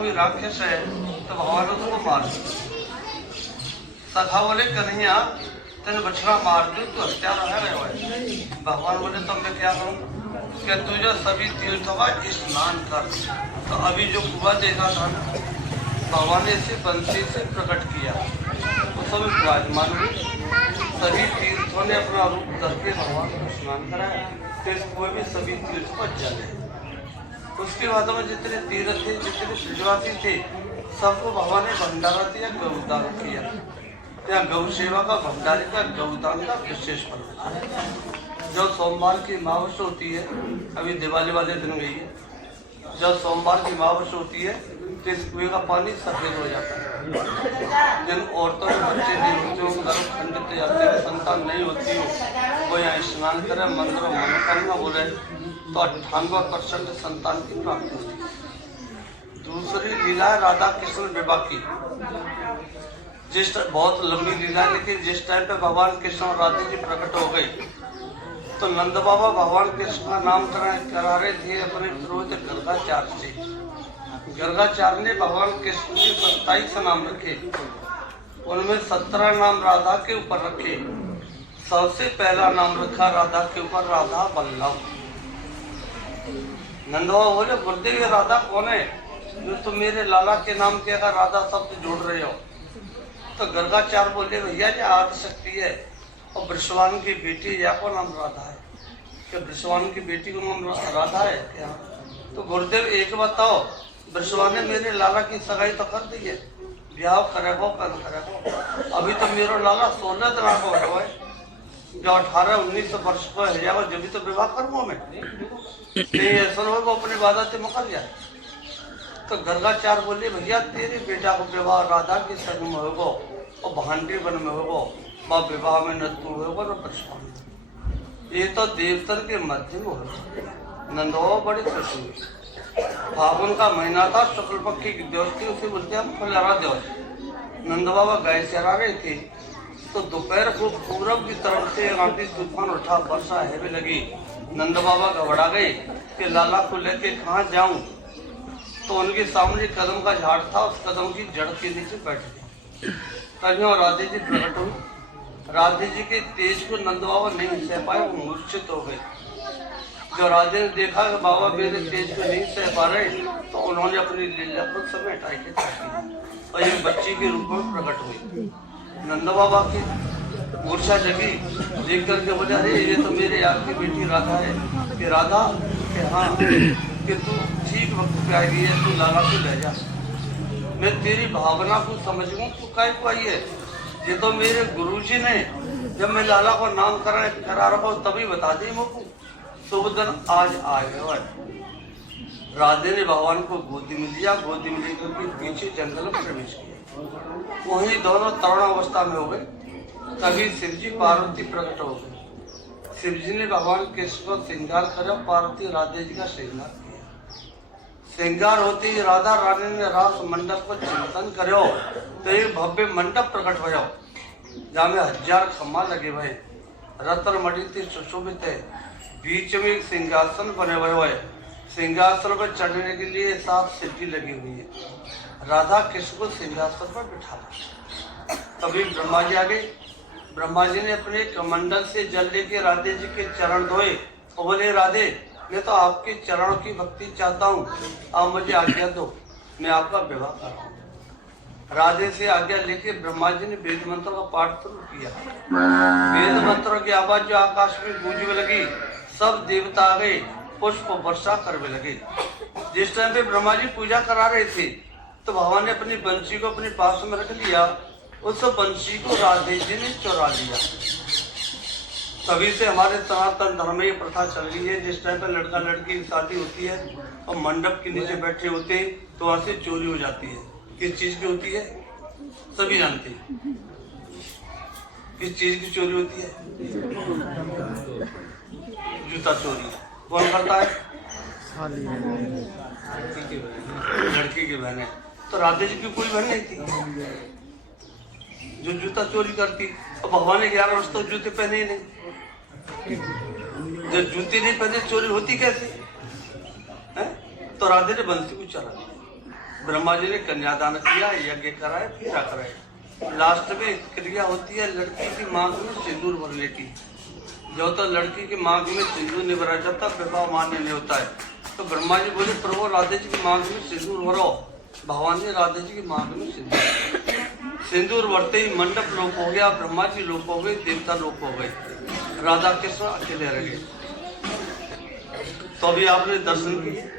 कोई राक्षस है तो भगवान उसको मार दो। सखा बोले कन्हैया तेने बछड़ा मार दो तो हत्या रहा है। भगवान बोले तो मैं क्या करूँ? क्या तुझे सभी तीर्थों का स्नान कर। तो अभी जो कुआं देखा था ना, भगवान ने इसे बंसी से प्रकट किया तो सब विराजमान हुए। सभी तीर्थों ने अपना रूप करके भगवान को स्नान कराया। तो इस कुएं में सभी तीर्थ पर जल है। उसके बाद में जितने तीर्थ थे, जितने ब्रजवासी थे, सबको भगवान ने भंडारा दिया, गौदान किया। क्या गौ सेवा का, भंडारे का, गौदान का विशेष पर्व। जो सोमवार की अमावस होती है, अभी दिवाली वाले दिन गई है, जब सोमवार की अमावस होती है तो इस कुएं का पानी सफेद हो जाता है। जिन औरतों के बच्चे नहीं होते हो, गर्भ खंडित जाते हैं, संतान नहीं होती हो, वो यहाँ स्नान करे, मंदिर में मनोकामना बोले तो 98% संतान की प्राप्ति होती है। दूसरी लीला है राधा कृष्ण विवाह की। जिस बहुत लंबी लीला, लेकिन जिस टाइम पे भगवान कृष्ण और राधा जी प्रकट हो गए तो नंद बाबा भगवान कृष्ण का नामकरण करा रहे थे अपने पुरोहित गर्गाचार्य से। गर्गाचार्य ने भगवान कृष्ण के 27 नाम रखे, उनमें 17 नाम राधा के ऊपर रखे। सबसे पहला नाम रखा राधा के ऊपर, राधा वल्लभ। नंद बाबा बोले गुरुदेव ये राधा कौन है जो तुम मेरे लाला के नाम के अगर राधा शब्द जोड़ रहे हो? तो गर्गाचार्य बोले भैया ये आदि शक्ति है और वृषवान की बेटी या को नाम राधा है। क्या वृषवान की बेटी को नाम राधा है क्या? तो गुरुदेव एक बताओ, वृषवान ने मेरे लाला की सगाई तो कर दी है, ब्याह करेगो कर करेगो। अभी तो मेरा लाला 16 दिन का हुआ है, जो 18-19 वर्ष का है जाओ जब भी तो विवाह करूँगा मैं। नहीं ऐसा हो वो अपनी वादा से मुकर जाए। तो गर्गाचार्य बोले भैया तेरे बेटा को विवाह राधा के संग में होगो और भांडी वन में होगो, वह विवाह में न तू होगा न परेशान। ये तो देवतन के मध्य में हो। नंदो बड़ी खुश हुई। फागुन का महीना था, शुक्ल पक्ष की दिवस थी, उसे बोलते हम फुलहरा दिवस। नंद बाबा गाय चरा रहे थे तो दोपहर को पूरब की तरफ से आंधी तूफान उठा, वर्षा हैवी लगी। नंद बाबा घबरा गए कि लाला को लेके कहाँ जाऊं। तो उनके सामने कदम का झाड़ था, उस कदम की जड़ के नीचे बैठ गए। तभी और राधे जी प्रकट हुई। राधे जी के तेज को नंद बाबा नहीं सह पाए, वो मूर्छित हो गए। जब राधे ने देखा कि बाबा मेरे तेज को नहीं सह पा रहे तो उन्होंने अपनी लीला को समेट और एक बच्ची के रूप में प्रकट हुई। नंद बाबा की मूर्छा जगी, देख करके बोले अरे ये तो मेरे यार की बेटी राधा है। कि राधा कि हाँ कि तू ठीक वक्त पे आई है, तू लाला को ले जा। मैं तेरी भावना को समझूं, तू काय को आई है? ये तो मेरे गुरुजी ने जब मैं लाला को नामकरण करा रहा हूँ तभी बता दी मुझको। शुभ दिन आज आए। राधे ने भगवान को गोदी में लिया, गोदी में लेकर के पीछे जंगल में प्रवेश किया। वहीं दोनों तरुण अवस्था में हो गए। तभी शिव जी पार्वती प्रकट हो गए। शिव जी ने भगवान कृष्ण को श्रृंगार कर पार्वती राधे जी का श्रृंगार किया। श्रृंगार होते ही राधा रानी ने रास मंडप को चिंतन करो तो एक भव्य मंडप प्रकट हो, जहाँ में 1000 खम्मा लगे हुए, रत्न मणि सुशोभित है। बीच में एक सिंहासन बने हुए है। सिंहासन पर चढ़ने के लिए 7 सीढ़ी लगी हुई है। राधा कृष्ण को सिंहासन पर बिठा। तभी ब्रह्मा जी आ गए। ब्रह्मा जी ने अपने कमंडल से जल लेके राधे जी के चरण धोए और बोले राधे मैं तो आपके चरणों की भक्ति चाहता हूँ, आप मुझे आज्ञा दो, मैं आपका विवाह कर रहा हूँ। राधे से आज्ञा लेके ब्रह्मा जी ने वेद मंत्रों का पाठ शुरू किया। वेद मंत्रों की आवाज जो आकाश में गूंजने लगी, सब देवता आ गए, पुष्प वर्षा करने लगे। जिस टाइम पे ब्रह्मा जी पूजा करा रहे थे तो भगवान ने अपनी बंसी को अपने पास में रख लिया। उस बंसी को राधे जी ने चुरा लिया। तभी से हमारे सनातन धर्म में ये प्रथा चल रही है, जिस टाइम पे लड़का लड़की की शादी होती है और मंडप के नीचे बैठे होते हैं तो वहां से चोरी हो जाती है। किस चीज की होती है? सभी जानते हैं किस चीज की चोरी होती है? जूता चोरी। कौन करता है? लड़की की बहन है। तो राधे जी की कोई बहन नहीं थी जो जूता चोरी करती। तो भगवान ने 11 वर्ष तो जूते पहने ही नहीं। जब जूते नहीं पहने चोरी होती कैसे है? तो राधे ने बंसी को चला लिया। ब्रह्मा जी ने कन्यादान किया, यज्ञ कराए, फेरा कराए। लास्ट में क्रिया होती है लड़की की मांग में सिंदूर भरने की। जो तो लड़की की मांग में सिंदूर नहीं भरा जाता विवाह मान्य नहीं होता है। तो ब्रह्मा जी बोले प्रभु राधे जी की मांग में सिंदूर भरो। भगवान जी राधे जी की मांग में सिंदूर भरते ही मंडप लोप हो गया, ब्रह्मा जी लोप हो गए, देवता लोप हो गए, राधा कृष्ण अकेले रह गए। तो अभी आपने दर्शन किए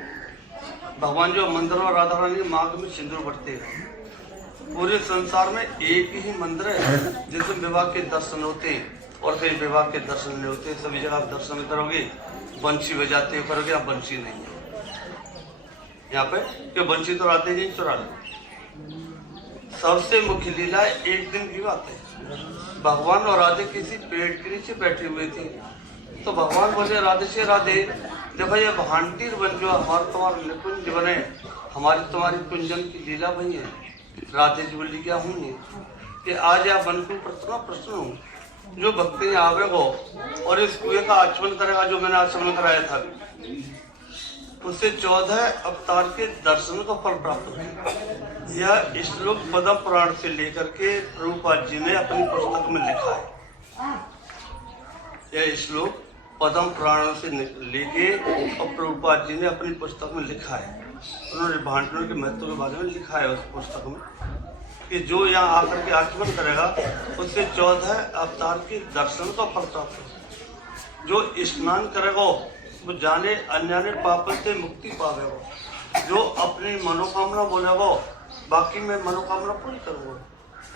भगवान जो मंदिर और राधा रानी मांग में सिंदूर भरते हैं। पूरे संसार में एक ही मंदिर है जिसमें विवाह के दर्शन होते हैं और कई विवाह के दर्शन नहीं होते। सभी जगह आप दर्शन करोगे बंशी बजाते हो करोगे, आप बंशी नहीं है यहाँ पे कि बंशी तो राधे जी चुरा लो। सबसे मुख्य लीला एक दिन की बात है। भगवान और राधे किसी पेड़ के नीचे बैठे हुए थे। तो भगवान बोले राधे से राधे देखो ये भांडीर बन जो हमारा तुम्हारा निकुंज बने, हमारी तुम्हारी कुंजन की लीला बनी है। राधे जी बोली क्या हूँ कि आज आप बन को प्रश्न हूँ जो भक्ति आवे हो और इस कुएं का आचमन करेगा जो मैंने आचमन कराया था उससे 14 अवतार के दर्शन को फल प्राप्त हो। यह श्लोक पद्म पुराण से लेकर के प्रभुपाद जी ने अपनी पुस्तक में लिखा है। यह श्लोक पद्म पुराण से लेके और प्रभुपाद जी ने अपनी पुस्तक में लिखा है। उन्होंने भांडनों के महत्व के बारे में लिखा है उस पुस्तक में कि जो यहाँ आकर के आचमन करेगा उससे 14 अवतार के दर्शन का फल प्राप्त हो। जो स्नान करेगा वो जाने अनजाने पाप से मुक्ति पावेगा। जो अपनी मनोकामना बोलेगा बाकी मैं मनोकामना पूरी करूँगा।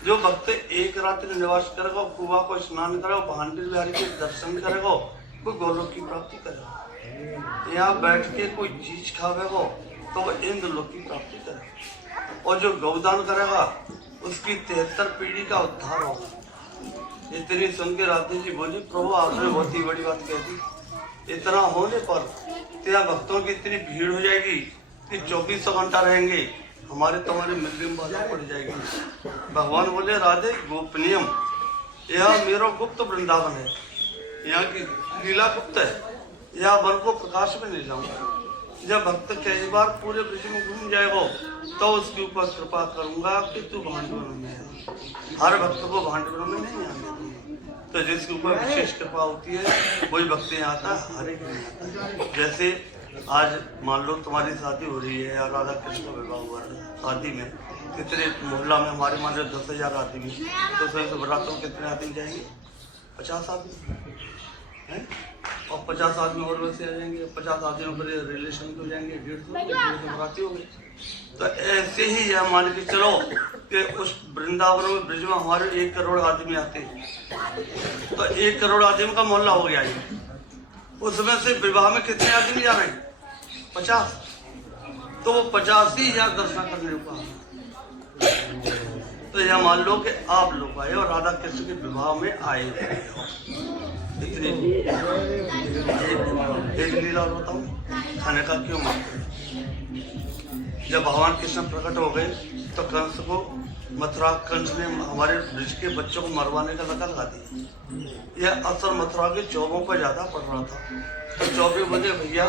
जो भक्त एक रात्रि निवास करेगा, कुआ को स्नान करेगा, भांडी बिहारी के दर्शन करेगा, कोई गोलोक की प्राप्ति करेगा। यहाँ बैठ के कोई चीज खावेगा तो वह इंद्रलोक की प्राप्ति करेगा। और जो गौदान करेगा उसकी 73 पीढ़ी का उद्धार होगा। इतनी सुन के राधे जी बोली प्रभु आपने बहुत ही बड़ी बात कह दी। इतना होने पर तेरा भक्तों की इतनी भीड़ हो जाएगी कि 2400 घंटा रहेंगे, हमारे तुम्हारे मिलने में बाधा पड़ जाएगी। भगवान बोले राधे गोपनीयम यह मेरा गुप्त वृंदावन है, यहाँ की लीला गुप्त है, यहाँ वन को प्रकाश में नहीं लाऊंगा। जब भक्त कई बार पूरे ब्रज में घूम जाएगा तो उसके ऊपर कृपा करूंगा कि तू भांडवनों में है। हर भक्त को भांडवनों में नहीं आने दूंगा। तो जिसके ऊपर विशेष कृपा होती है वही भक्त यहाँ आता है, हर एक नहीं आता है। जैसे आज मान लो तुम्हारी शादी हो रही है या राधा कृष्ण का विवाह हुआ है, शादी में कितने मोहल्ला में हमारे मान लो 10,000 आदमी, तो उसमें से बरातों कितने आदमी जाएंगे? 50 आदमी है और 50 आदमी और वैसे आ जाएंगे। 50 आदमियों पर रिलेशन हो जाएंगे, 150 बराती हो गई। तो ऐसे ही यह मान के चलो कि उस वृंदावन में ब्रज में हमारे 1 करोड़ आदमी आते हैं। तो 1 करोड़ आदमी का मोहल्ला हो गया है। उसमें से विवाह में कितने आदमी जा रहे हैं? 50। तो वो 50 ही यहाँ दर्शन करने को। तो यह मान लो कि आप लोग आए और राधा कृष्ण के विवाह में आए हुए हो। इतनी एक लीला और बताऊं खाने का क्यों मानते। जब भगवान कृष्ण प्रकट हो गए तो कंस को मथुरा कंस ने हमारे ब्रज के बच्चों को मरवाने का लगा लगा दिया। यह असर मथुरा के चौबों पर ज्यादा पड़ रहा था। तो चौबे बोले भैया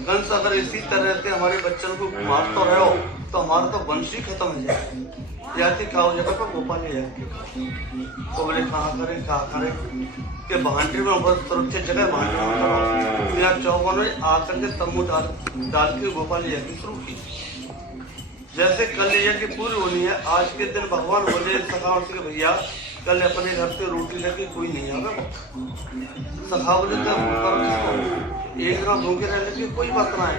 कंस अगर इसी तरह से हमारे बच्चों को मार तो रहे हो तो हमारा तो वंश ही खत्म हो जाएगा। जाती खाओ जगह पर गोपाल ले जाके तो बोले कहाँ करें कि भांडी में बहुत सुरक्षित जगह भांडी में करो। या चौबों ने आकर के तम्बू डाल के गोपाल ले जाके शुरू की। जैसे कल यज्ञ की पूरी होनी है, आज के दिन भगवान बोले सखा के भैया कल अपने घर से रोटी लेके कोई नहीं आवे। सखा बोले तो एक ना भूखे रह लेके कोई बात ना है,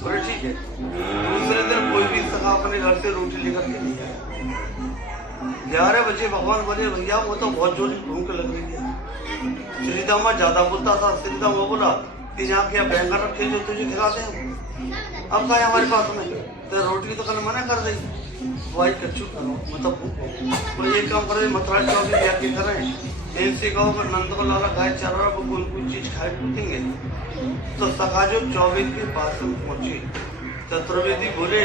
बोले ठीक है। दूसरे दिन कोई भी सखा अपने घर से रोटी लेकर के नहीं आया। 11 बजे भगवान बोले भैया वो तो बहुत जोर भूख लग रही है। श्रीदामा ज्यादा बोलता था। श्रीदामा बोला कि यहाँ के बैंगन रखे जो तुझे खिलाते हैं, अब का हमारे पास में तो रोटी तो कल मना कर दी। भाई कच्चू करो मतलब तो ये काम करे मथुरा चौबी जाके करें। इनसे कहो कि नंद को लाला गाय चल रहा है कोई चीज खाए पूछेंगे। तो सखा जो 24 के पास में पहुंचे चतुर्वेदी बोले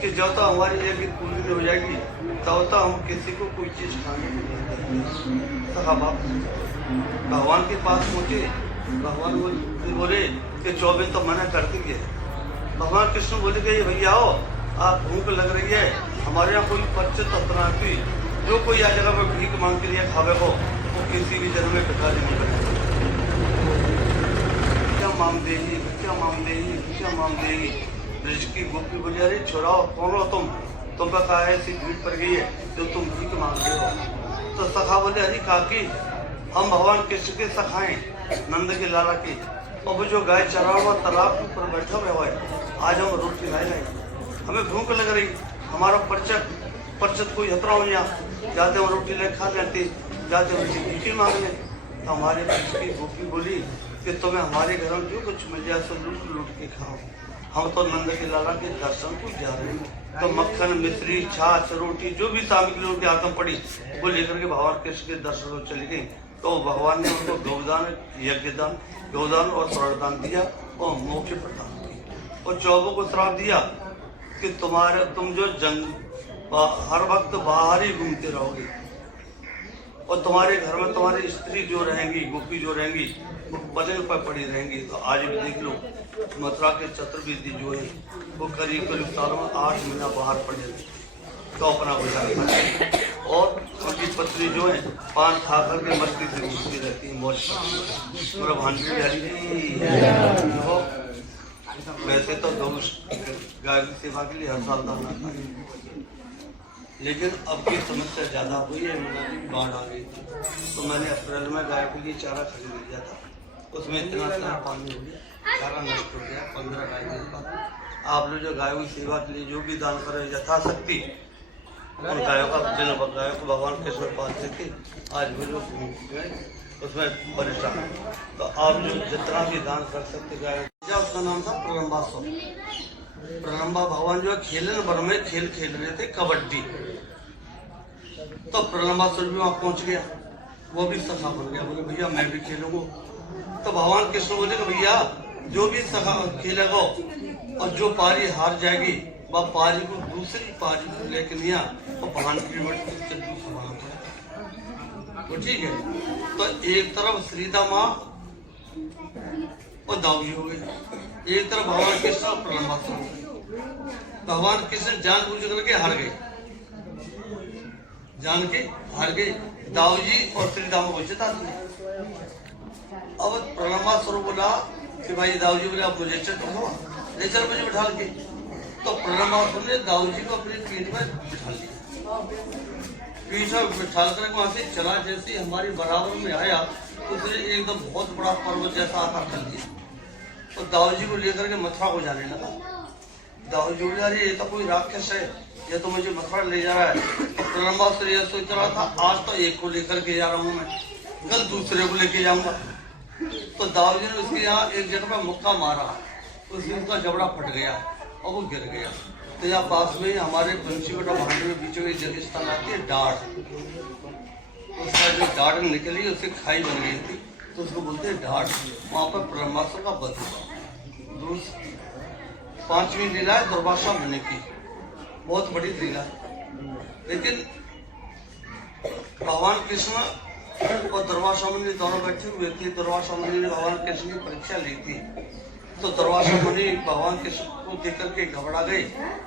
कि जब तक हमारी यज्ञ पूरी नहीं हो जाएगी तब तक हम किसी को कोई चीज खाने को नहीं देंगे। सखा बाप भगवान के पास पहुंचे। भगवान बोले कि 24 तो मना कर देंगे। भगवान कृष्ण बोले कि भैया आओ आप भूख लग रही है, हमारे यहाँ कोई परिचित अपराधी जो कोई आ जगह में भीख मांग के लिए खावे को, वो किसी भी जन्म में भिखारी नहीं बनेगा। क्या मांग देगी, क्या मांग देगी, क्या मांग देगी। ब्रज की गोपी बोली, अरे छोड़ाओ, कौन हो तुम पर कहा है ऐसी भीड़ पड़ गई है जो तुम भीख मांग रहे हो। तो सखा बोले, अरे काकी, हम भगवान कृष्ण के सखाएं, नंद के लाला के, और वो जो गाय चरा हुआ तालाब के ऊपर बैठा हुआ है, आज हम रोटी लाए लाए, हमें भूख लग रही, हमारा परचत कोई हतरा हो यहाँ, जाते हम रोटी ले खा लेते, जाते हम भीखी मांग ले। तो हमारे की गोपी बोली कि तुम्हें हमारे घर में जो कुछ मिल जाए सब लूट लूट के खाओ, हम तो नंद के लाला के दर्शन को जा रहे हैं। तो मक्खन, मिश्री, छाछ, रोटी, जो भी सामग्री उनके हाथ में पड़ी, वो लेकर के भगवान कृष्ण के दर्शन को चली गई। तो भगवान ने उनको गौदान, यज्ञदान, गौदान और स्वरदान दिया और मोक्ष प्रदान किया, और चौबों को श्राप दिया कि तुम जो हर वक्त बाहर ही घूमते रहोगे, और तुम्हारे घर में तुम्हारी स्त्री जो रहेंगी, गोपी जो रहेंगी, वो पलंग पर पड़ी रहेंगी। तो आज भी देख लो, मथुरा के चतुर्वेदी जो है वो करीब सालों में 8 महीना बाहर पड़े थे, तो अपना गुजारा, और उनकी पत्नी जो है पान खा करके मस्ती से घूमती रहती है, मौज पर भांडी वैसे तो गाय की सेवा के लिए हर साल दान आता है, लेकिन अब की समस्या ज़्यादा हुई है, बाढ़ आ गई थी। तो मैंने अप्रैल में गाय के लिए चारा खरीद लिया था, उसमें इतना सारा पानी हो गया, चारा नष्ट हो गया। 15 गाय के बाद आप लोग जो गायों की सेवा के लिए जो भी दान करें यथाशक्ति, और गायों को भगवान कृष्ण पालते थे, आज भी लोग उसमें परेशान है। तो आप जो जितना भी दान कर सकते गाय, उसका नाम था प्रलंबासुर। प्रलंबा भगवान जो खेलन भर में खेल खेल रहे थे, कबड्डी, तो प्रलंबासुर भी वहां पहुंच गया, वो भी सखा बन गया, बोले भैया मैं भी खेलूंगा। तो भगवान कृष्ण बोले कि भैया जो भी सखा खेलेगा और जो पारी हार जाएगी वह पारी को दूसरी पारी को लेकर लिया और भान की तो ठीक है। तो एक तरफ श्रीदा माँ और दाऊजी हो गए, एक तरफ भगवान कृष्ण और प्रलंबासुर हो गए। भगवान कृष्ण जानबूझ करके हार गए, जान के हार गए, दाऊजी और श्रीदामा को जिता दिए। अब प्रलंबासुर बोला कि भाई, दाऊजी बोले आप मुझे ले चल मुझे बिठा के। तो प्रलंबासुर ने दाऊजी को अपनी पीठ में बिठा लिया, पीठ में बिठा कर वहां से चला, जैसे हमारी बराबर में आया उसने एकदम बहुत बड़ा पर्वत जैसा आकार कर दिया। तो दाऊजी को लेकर के मथुरा को जाने लगा। दाऊजी बोले, अरे ये तो कोई राक्षस है, ये तो मुझे मथुरा ले जा रहा है। तो प्रलंबासुर ये सोच रहा था, आज तो एक को लेकर के जा रहा हूँ मैं, कल दूसरे को लेके जाऊंगा। तो दाऊजी ने उसके यहाँ एक जगह पर मुक्का मारा, उसमें उसका जबड़ा फट गया और वो गिर गया। तो यहाँ पास में हमारे बंशी बेटा भांडे में बीचों एक जगह स्थान आती है डाढ़, उसका जो डाढ़ निकली उससे खाई बन गई थी, तो उसको बोलते हैं ढाट। वहाँ पर प्रलंबासुर का वध हुआ। 5वीं लीला है दुर्वासा मुनि की, बहुत बड़ी लीला है। लेकिन भगवान कृष्ण और दुर्वासा मुनि दोनों बैठे हुए थे। दुर्वासा मुनि ने भगवान कृष्ण की परीक्षा ली थी। तो दुर्वासा मुनि भगवान कृष्ण को देख करके घबरा गए,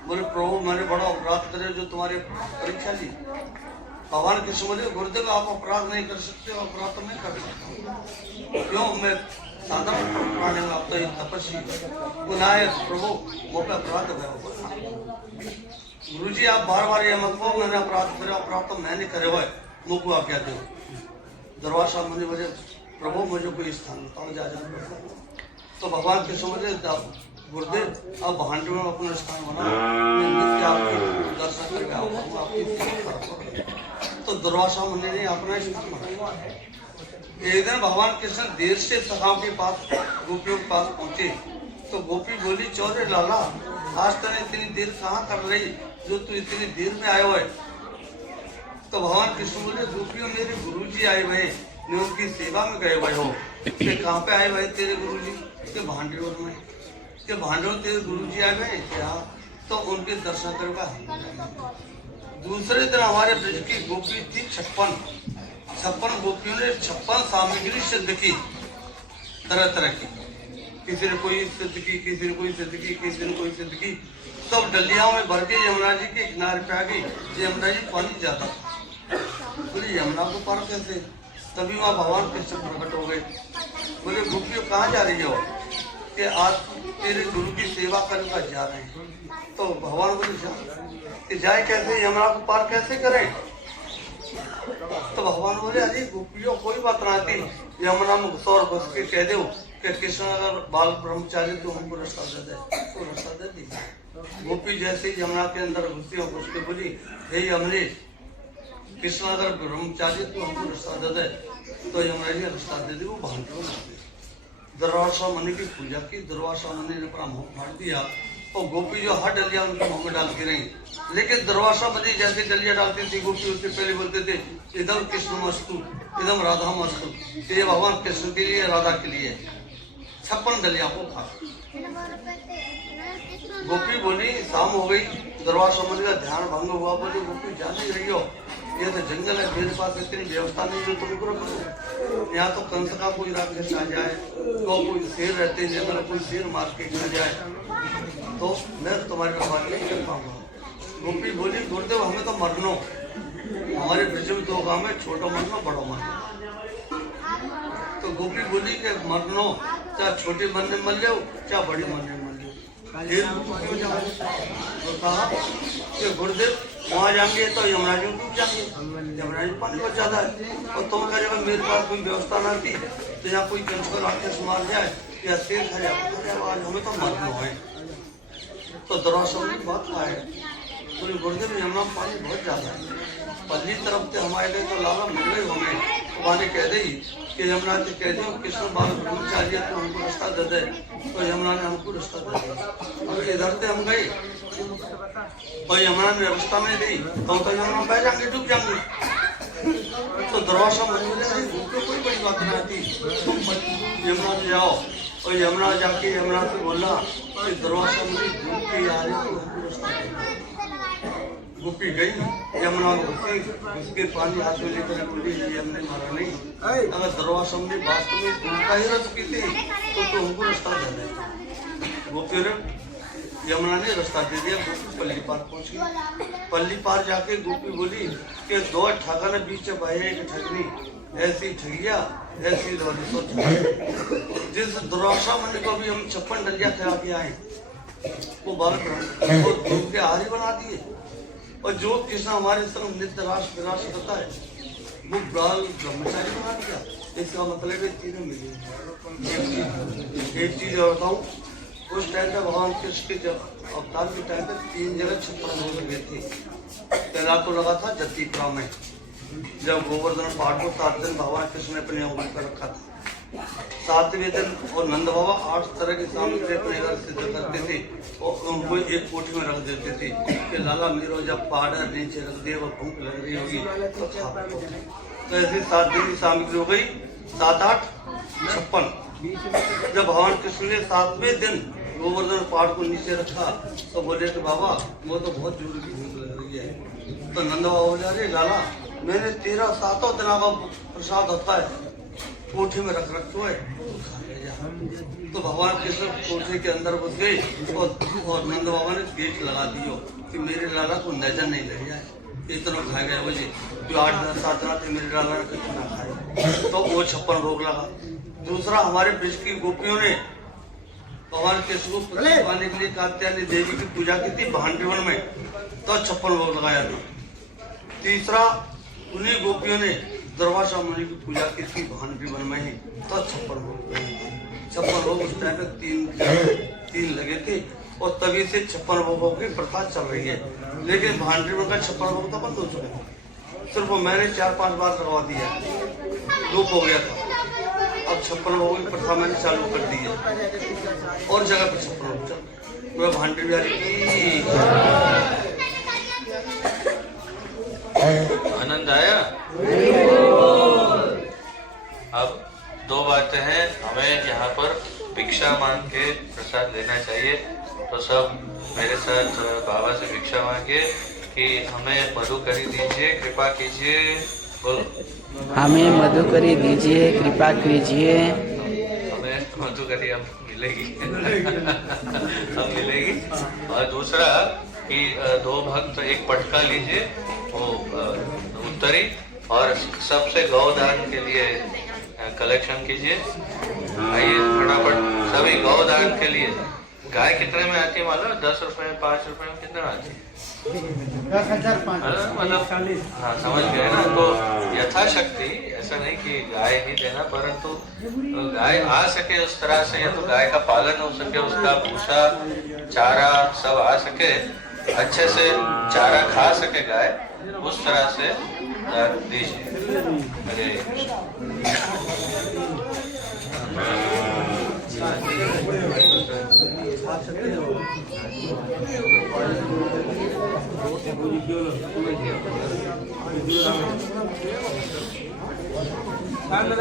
बोले प्रभु मैंने बड़ा अपराध करे जो तुम्हारी परीक्षा ली। भगवान कृष्ण बोले, गुरुदेव आप अपराध नहीं कर सकते, अपराध तो मैं कर सकता हूँ, क्यों, मैं साधारण प्राणी हूँ, आप तो एक तपस्वी गुनाह प्रभु वो पे अपराध है। गुरु जी आप बार बार ये मत कहो मैंने अपराध करे, अपराध तो मैंने करे हुए, मुझको आप क्या दो। दुर्वासा मुनि बोले, प्रभु मुझे कोई स्थान बताओ जा जा। तो भगवान कृष्ण बोले, गुरुदेव आप भांड में अपना स्थान बनाओ, आपके दर्शन करके आऊंगा, आपकी। तो दुर्वासा मुनि ने अपना स्थान बनाया। एक दिन भगवान कृष्ण देर से सखाओं के पास, गोपियों के पास पहुंचे। तो गोपी बोली, चौरे लाला आज तूने इतनी देर कहाँ कर रही जो तू इतनी देर में आयो है। तो भगवान कृष्ण बोले, गोपियों मेरे गुरुजी आए हुए, मैं उनकी सेवा में गए हुए हो। कहाँ पे आए हुए तेरे गुरुजी? के भांडोर में। के भांडोर तेरे गुरुजी आए हुए क्या? तो उनके दर्शन करवा। दूसरे दिन हमारे ब्रज की गोपी थी 56 गोपियों ने 56 सामग्री सिद्ध की तरह तरह की। किसी ने कोई सिद्ध की, किसी ने कोई सिद्ध की, किसी ने कोई सिद्ध की, सब डलियाओं में भर के यमुना जी के किनारे पे आ गई। यमुना जी पानी ज्यादा, बोले यमुना को पार कैसे? तभी वहाँ भगवान कृष्ण प्रकट हो गए। बोले गोपियों कहाँ जा रही हो? कि आज तेरे गुरु की सेवा करने का जा रहे हैं। तो भगवान बोले जा, कि जाए कैसे, यमुना को पार कैसे करें? तो भगवान बोले अरे गोपियों कोई बात ना आती, यमुना में घुसो और घुस के कह दो कि कृष्ण अगर बाल ब्रह्मचारी तो हमको रास्ता दे दे, तो रास्ता दे दी। गोपी जैसे ही यमुना के अंदर घुसी और घुस के बोली हे यमुने, कृष्ण अगर ब्रह्मचारी तो हमको रास्ता दे दे, तो यमुना जी रास्ता दे दी। वो भांडो दुर्वासा मुनि की पूजा की, दुर्वासा मुनि ने अपना मुंह फाड़ दिया और गोपी जो हर डलिया उनके मुंह में डाल के रही। लेकिन दुर्वासा मुनि जैसे डलिया डालती थी, गोपी उससे पहले बोलते थे इदम कृष्ण मस्तु, इदम राधा मस्तु, ये भगवान कृष्ण के लिए, राधा के लिए। 56 डलिया को खा। गोपी बोली शाम हो गई, दुर्वासा मुनि का ध्यान भंग हुआ। बोली गोपी जा नहीं रही हो, ये तो जंगल है, मेरे पास इतनी व्यवस्था नहीं है, तुम करो। यहाँ तो कंस का कोई राक्षस आ जाए, तो कोई शेर रहते हैं, जंगल कोई शेर मार के खा जाए, तो मैं तुम्हारे बात नहीं कर पाऊंगा। गोपी बोली गुरुदेव हमें तो मरनो, हमारे ब्रज में 2 गांव में, छोटो मरनो बड़ो मरनो। तो गोपी बोली कि मरनो चाहे छोटे मन में मर जाओ, चाहे बड़ी मन में मर जाओ। तो कहा कि गुरुदेव वहाँ जाएंगे तो यमुना जी डूब जाएंगे, यमुना जी पानी बहुत ज्यादा है। और तुम कह जब मेरे पास कोई व्यवस्था ना थी, तो यहाँ कोई कंस को राक्षस मार जाए या शेर खा जाए, हमें तो मरना है। तो दुर्वासा मुनि की बात आए, बोले गुरुदेव यमुना में पानी बहुत ज्यादा है, पल्ली तरफ से हमारे लिए तो लाला मिल गई हमें। तो वाले कह दी कि यमुना जी कह दो कृष्ण बाल ब्रह्मचारी तो हमको रास्ता दे दे, तो यमुना ने हमको रास्ता दे दिया। अब इधर से हम गए और यमुना ने रास्ता नहीं दी, तो यमुना बह जाएंगे, डूब जाएंगे। तो दुर्वासा मुनि बोले अरे उनको कोई बड़ी बात नहीं आती, तुम यमुना से जाओ। और यमुना जाके यमुना से बोला कि दुर्वासा मुनि डूब के आ रहे तो हमको रास्ता दे। गोपी गई यमुना में घुसी, उसके पानी हाथ में लेकर बोली ये हमने मारा नहीं, अगर दुर्वासा मुनि वास्तव में दूध का ही रस पीते तो हमको रास्ता दे दे। गोपी ने यमुना ने रास्ता दे दिया। गोपी पल्ली पार पहुंच गई। पल्ली पार जाके गोपी बोली कि 2 ठगा ने बीच भाई एक ठगनी, ऐसी ठगिया ऐसी लौरी तो जिस दुर्वासा मुनि को भी हम 56 डलिया खिला के आए, वो बाल वो दूध के आहारी बना दिए। और जो कृष्ण हमारे संग नित्य राश विराश करता है, वो बाल ब्रह्मचारी बना दिया। इसका मतलब है तीनों मिली। एक चीज और बताऊं, उस टाइम पे भगवान कृष्ण के जब अवतार के टाइम पे 3 जगह 56 लोग लगे थे। पहला तो लगा था जतिपुरा में, जब गोवर्धन पहाड़ को 7 दिन भगवान कृष्ण ने अपने अंगुली पर रखा था। 7वें दिन और नंद बाबा 8 तरह की सामग्री अपने घर सिद्ध करते थे और उनको एक कोठी में रख देते थे कि लाला मेरो जब पहाड़ नीचे रख दे और भूख लग रही होगी तो खा। तो ऐसे 7 दिन की सामग्री हो गई, 7, 8, 56। जब भगवान कृष्ण ने 7वें दिन गोवर्धन पहाड़ को नीचे रखा तो बोले कि बाबा वो तो बहुत जोर की भूख लग रही है। तो नंद बाबा बोले अरे लाला मैंने 13 7 दिन का प्रसाद होता है कोठी में रख रखो है, तो भगवान कृष्ण कोठी के अंदर घुस गए और नंद बाबा ने गेट लगा दियो कि मेरे लाला को नजर नहीं लग जाए, इतना खा गए मुझे जो 8 दिन 7 दिन थे मेरे लाला ने कुछ ना खाए। तो वो 56 रोग लगा। दूसरा हमारे ब्रज की गोपियों ने भगवान कृष्ण को पाने के लिए कात्यायनी देवी की पूजा की थी भांडीवन में, तो 56 रोग लगाया था। तीसरा उन्हीं गोपियों ने दुर्वासा मुनि की पूजा की थी भांडीवन में ही, तो 56 रोग उस टाइम पे 3 लगे थे और तभी से 56 रोगों की प्रथा चल रही है। लेकिन भांडीवन का 56 रोग तो बंद हो चुके हैं, सिर्फ मैंने 4-5 बार लगवा दिया, लूप हो गया था। अब 56 रोगों की प्रथा मैंने चालू कर दी है और जगह पे 56 रोग चल रहे। भांडी बिहारी की आनंद आया। अब 2 बातें हैं, हमें यहाँ पर भिक्षा मांग के प्रसाद लेना चाहिए। तो सब मेरे साथ बाबा से भिक्षा मांगे कि हमें मधुकरी दीजिए, कृपा कीजिए। बोलो हमें मधुकरी दीजिए, कृपा कीजिए। हमें मधुकरी अब मिले मिलेगी। अब मिलेगी। और दूसरा कि 2 भक्त एक पटका लीजिए, वो उत्तरी, और सबसे गौदान के लिए कलेक्शन कीजिए। आइए फटाफट सभी गौदान के लिए। गाय कितने में आती है मालूम है? 10 रुपए, 5 रुपए में कितने में आती है? 10,000 मतलब हाँ, समझ गए ना। तो यथाशक्ति, ऐसा नहीं कि गाय ही देना, परंतु गाय आ सके उस तरह से, या तो गाय का पालन हो सके, उसका भूसा चारा सब आ सके, अच्छे से चारा खा सके गाय, उस तरह से दीजिए। हरे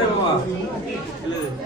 बाबा